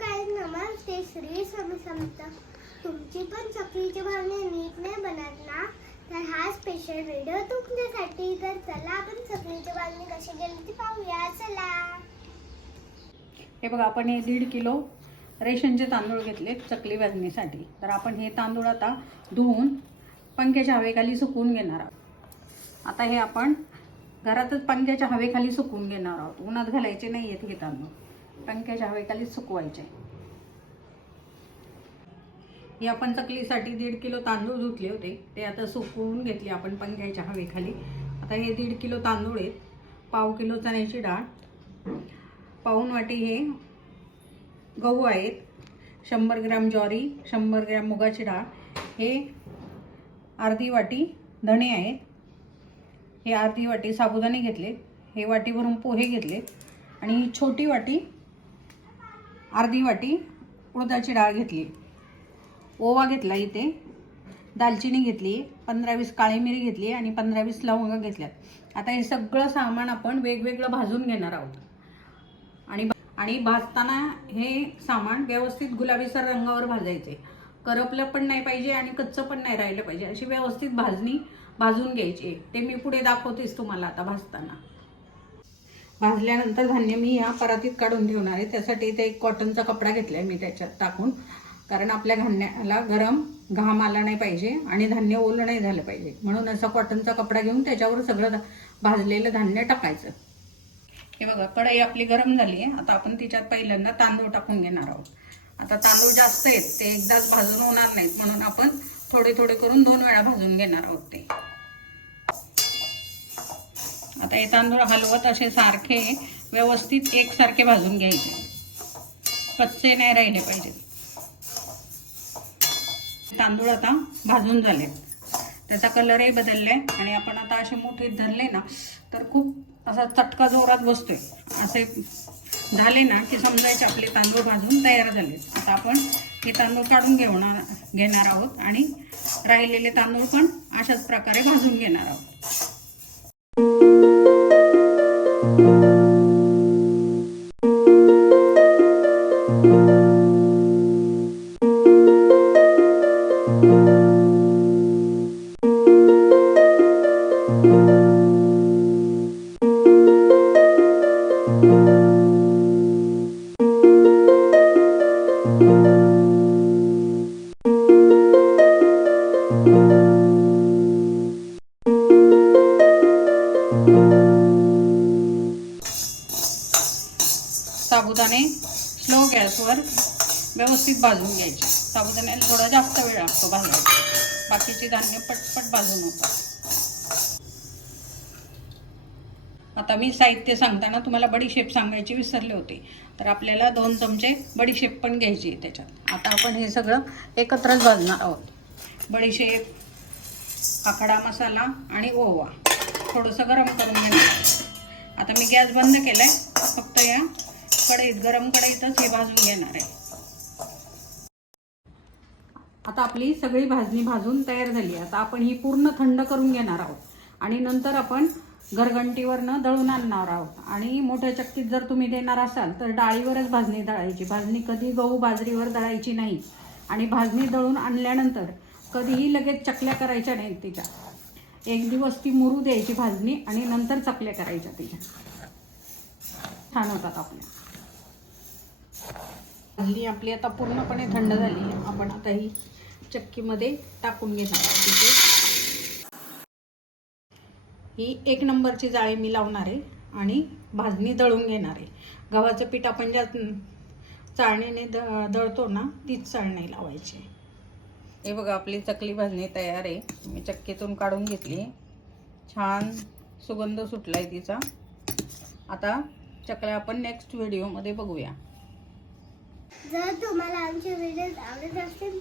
काय नमस्ते श्री स्वामी समर्थ. तुमची पण चकलीची भावने नीट नाही बनत ना? तर हा स्पेशल व्हिडिओ तुमच्यासाठी. तर चला आपण चकलीची भाजणी कशी केली ती पाहूया. चला. हे बघा आपण हे दीड किलो रेशनचे तांदूळ घेतले चकली भाजणीसाठी तर आपण हे तांदूळ आता धुवून पंख्याच्या हवेखाली सुकवून घेणार आहोत. आता हे आपण घरातच पंख्याच्या हवेखाली सुकवून घेणार आहोत. उन्हात घालायचे नाही आहेत हे तांदूळ. पंख्याच्या हवेखाली सुकवायचे. हे आपण चकलीसाठी दीड किलो तांदूळ धुतले होते. ते आता सुकवून घेतले आपण पंख्याच्या हवेखाली. आता हे दीड किलो तांदूळ आहेत. पाव किलो चण्याची डाळ पाऊन वाटी हे गहू आहेत. शंभर ग्रॅम ज्वारी शंभर ग्रॅम मुगाची डाळ हे अर्धी वाटी धणे आहेत. हे अर्धी वाटी साबुदाणे घेतले. हे वाटीवरून पोहे घेतले. आणि ही छोटी वाटी अर्धी वाटी उडदाची डाळ घेतली. ओवा घेतला इथे. दालचिनी घेतली. पंधरा वीस काळी मिरी घेतली आणि पंधरा वीस लवंग घेतल्यात. आता हे सगळं सामान आपण वेगवेगळं भाजून घेणार आहोत. आणि आणि भाजताना हे सामान व्यवस्थित गुलाबीसर रंगावर भाजायचे. करपलं पण नाही पाहिजे आणि कच्चं पण नाही राहिलं पाहिजे. अशी व्यवस्थित भाजणी भाजून घ्यायची. ते मी पुढे दाखवतेच तुम्हाला आता भाजताना. भाजल्यानंतर धान्य मी या परातीत काढून ठेवणार आहे. त्यासाठी इथे एक कॉटनचा कपडा घेतला आहे मी त्याच्यात टाकून. कारण आपल्या धान्याला गरम घाम आला नाही पाहिजे आणि धान्य ओलं नाही झालं पाहिजे. म्हणून असा कॉटनचा कपडा घेऊन त्याच्यावर सगळं भाजलेलं धान्य टाकायचं. हे बघा कढई आपली गरम झाली आहे. आता आपण तिच्यात पहिल्यांदा तांदूळ टाकून घेणार आहोत. आता तांदूळ जास्त आहेत ते एकदाच भाजून होणार नाहीत. म्हणून आपण थोडे थोडे करून दोन वेळा भाजून घेणार आहोत ते. आता हे तांदूळ हलवत असे सारखे व्यवस्थित एकसारखे भाजून घ्यायचे. कच्चे नाही राहिले पाहिजे. तांदूळ आता भाजून झाले त्याचा कलरही बदललाय आणि आपण आता असे मोठे धरले ना तर खूप असा चटका जोरात बसतोय. असे झाले ना की समजायचे आपले तांदूळ भाजून तयार झाले. आता आपण हे तांदूळ काढून घेणार घेणार आहोत आणि राहिलेले तांदूळ पण अशाच प्रकारे भाजून घेणार आहोत. साबुदाणे स्लो गॅसवर व्यवस्थित भाजून घ्यायचे. साबुदाण्याला थोडा जास्त वेळ लागतो भाजायला. बाकीची धान्य पटपट भाजून होतात. आता मी साहित्य सांगताना तुम्हाला बडीशेप सांगायची विसरले होते. तर आपल्याला दोन चमचे बडीशेप पण घ्यायची आहे त्याच्यात. आता आपण हे सगळं एकत्रच भाजणार आहोत. बडीशेप काकडा मसाला आणि ओवा. थोडंसं गरम करून घ्यायचं आता मी गॅस बंद केलाय. फक्त या कढईत गरम कढईतच हे भाजून घेणार आहे. आता आपली सगळी भाजणी भाजून तयार झाली आता आपण ही पूर्ण थंड करून घेणार आहोत. आणि नंतर आपण घरघंटीवरनं दळून आणणार आहोत. आणि मोठ्या चक्कीत जर तुम्ही देणार असाल तर डाळीवरच भाजणी दळायची. भाजणी कधी गहू बाजरीवर दळायची नाही. आणि भाजणी दळून आणल्यानंतर कधीही लगेच चकल्या करायच्या नाहीत तिच्या. एक दिवस ती मुरू द्यायची भाजणी आणि नंतर चकल्या करायच्या तिच्या. छान होतात आपल्या. हल्ली आपली आता पूर्णपणे थंड झाली. आपण आता ही चक्कीमध्ये टाकून घेणार आहोत तिथे ही एक नंबरची जाळी मी लावणार आहे आणि भाजणी दळून घेणार आहे. गव्हाचं पीठ आपण ज्या चाळणीने द दळतो ना तीच चाळणी लावायची. हे बघा आपली चकली भाजणी तयार आहे. मी चक्कीतून काढून घेतली. छान सुगंध सुटला आहे तिचा. आता चकल्या. आपण नेक्स्ट व्हिडिओमध्ये बघूया. जर तुम्हाला आमचे व्हिडिओ आवडत असतील